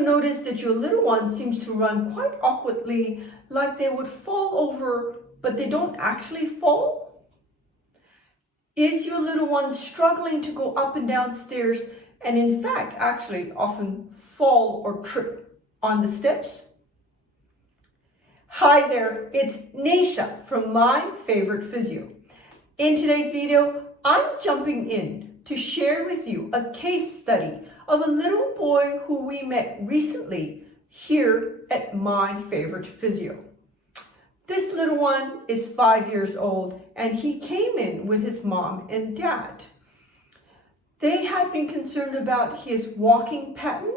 you noticed that your little one seems to run quite awkwardly, like they would fall over, but they don't actually fall? Is your little one struggling to go up and down stairs and in fact actually often fall or trip on the steps? Hi there, it's Neesha from My Favourite Physio. In today's video, I'm jumping in to share with you a case study of a little boy who we met recently here at My Favourite Physio. This little one is 5 years old and he came in with his mom and dad. They had been concerned about his walking pattern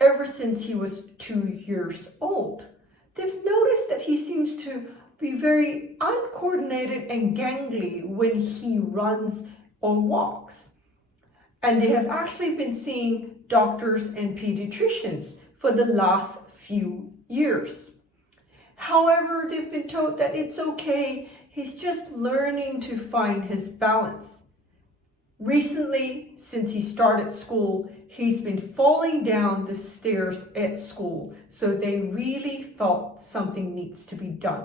ever since he was 2 years old. They've noticed that he seems to be very uncoordinated and gangly when he runs or walks. And they have actually been seeing doctors and pediatricians for the last few years. However, they've been told that it's okay, he's just learning to find his balance. Recently, since he started school, he's been falling down the stairs at school, so they really felt something needs to be done.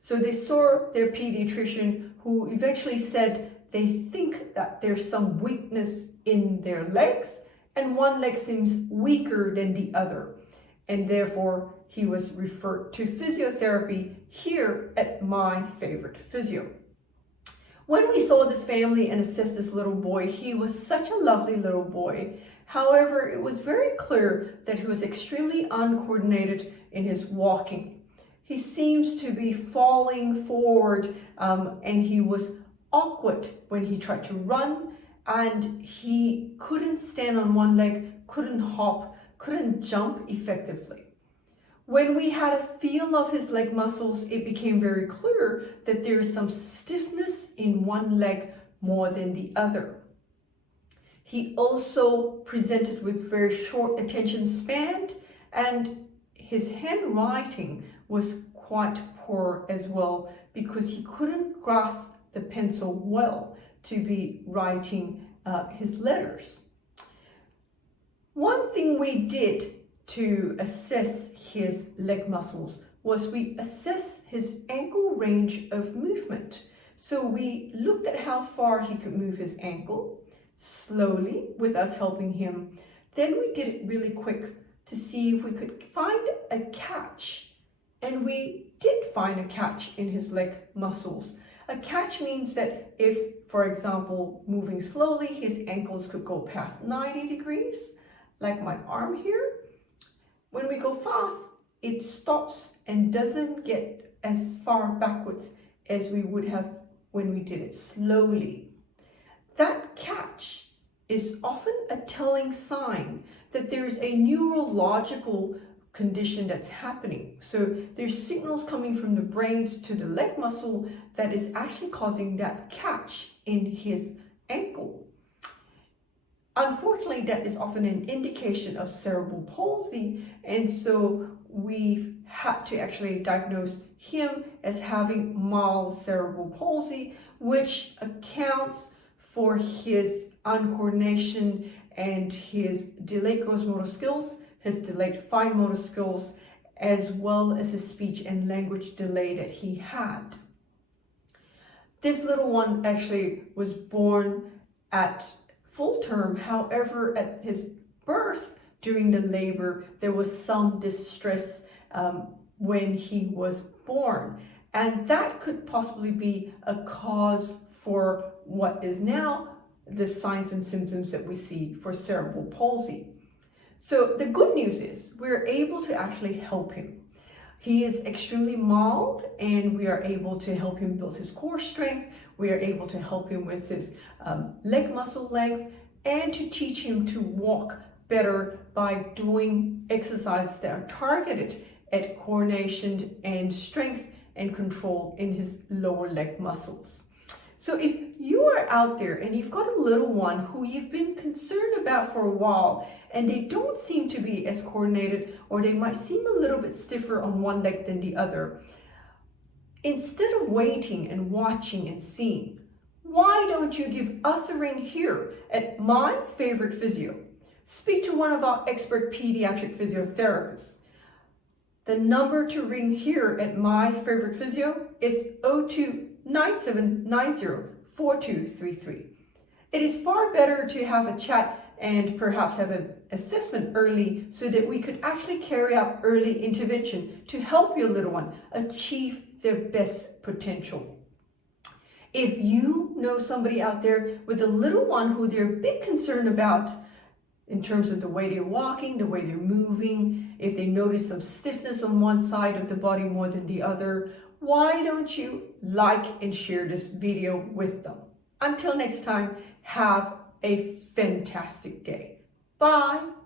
So they saw their pediatrician, who eventually said they think that there's some weakness in their legs and one leg seems weaker than the other. And therefore, he was referred to physiotherapy here at My Favourite Physio. When we saw this family and assessed this little boy, he was such a lovely little boy. However, it was very clear that he was extremely uncoordinated in his walking. He seems to be falling forward and he was awkward when he tried to run, and he couldn't stand on one leg, couldn't hop, couldn't jump effectively. When we had a feel of his leg muscles, it became very clear that there's some stiffness in one leg more than the other. He also presented with very short attention span, and his handwriting was quite poor as well because he couldn't grasp the pencil well to be writing his letters. One thing we did to assess his leg muscles was we assessed his ankle range of movement. So we looked at how far he could move his ankle slowly with us helping him. Then we did it really quick to see if we could find a catch. And we did find a catch in his leg muscles. A catch means that if, for example, moving slowly, his ankles could go past 90 degrees, like my arm here. When we go fast, it stops and doesn't get as far backwards as we would have when we did it slowly. That catch is often a telling sign that there's a neurological condition that's happening. So there's signals coming from the brains to the leg muscle that is actually causing that catch in his ankle. Unfortunately, that is often an indication of cerebral palsy, and so we've had to actually diagnose him as having mild cerebral palsy, which accounts for his uncoordination and his delayed gross motor skills, his delayed fine motor skills, as well as his speech and language delay that he had. This little one actually was born at full term. However, at his birth, during the labor, there was some distress when he was born. And that could possibly be a cause for what is now the signs and symptoms that we see for cerebral palsy. So the good news is we're able to actually help him. He is extremely mild and we are able to help him build his core strength. We are able to help him with his leg muscle length and to teach him to walk better by doing exercises that are targeted at coordination and strength and control in his lower leg muscles. So if you are out there and you've got a little one who you've been concerned about for a while and they don't seem to be as coordinated, or they might seem a little bit stiffer on one leg than the other, instead of waiting and watching and seeing, why don't you give us a ring here at My Favourite Physio? speak to one of our expert pediatric physiotherapists. The number to ring here at My Favorite Physio is 02-9790-4233. It is far better to have a chat and perhaps have an assessment early so that we could actually carry out early intervention to help your little one achieve their best potential. If you know somebody out there with a little one who they're a bit concerned about in terms of the way they're walking, the way they're moving, if they notice some stiffness on one side of the body more than the other, why don't you like and share this video with them? Until next time, have a fantastic day. Bye.